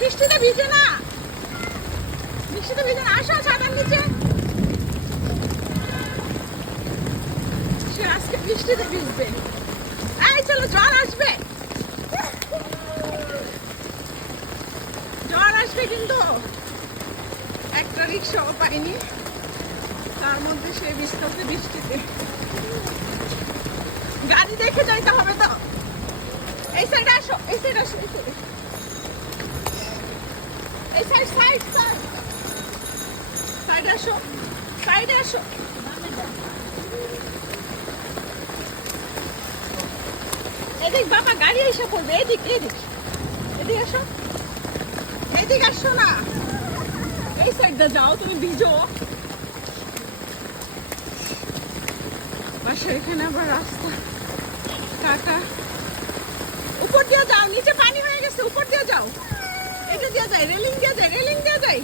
বৃষ্টিতে ভিজে না, বৃষ্টিতে ভিজে না। আসো ছাতার নিচে। সে আজকে বৃষ্টিতে ভিজবে। এই চলো, জ্বর আসবে, জ্বর আসবে কিন্তু। একটা রিক্সাও পাইনি, তার মধ্যে সে ভিজতেছে বৃষ্টিতে। গাড়ি দেখে যাইতে হবে তো। এই সাইডে আসো, এই সাইডে আসো, এই সাইডে, এই সাইড সাইড সাইড সাইডে আসো, সাইডে আসো। এদিক বাবা, গাড়ি এসে পড়বে। এদিক এদিক এদিক আসো, এদিক আসো না, এই সাইডটা যাও, তুমি ভিজো। পাশে এখানে আবার রাস্তা কাটা। উপর দিয়ে যাও, নিচে পানি হয়ে গেছে, উপর দিয়ে যাও। এটা দিয়ে যায়, রেলিং দিয়ে যায়, রেলিং দিয়ে যায়।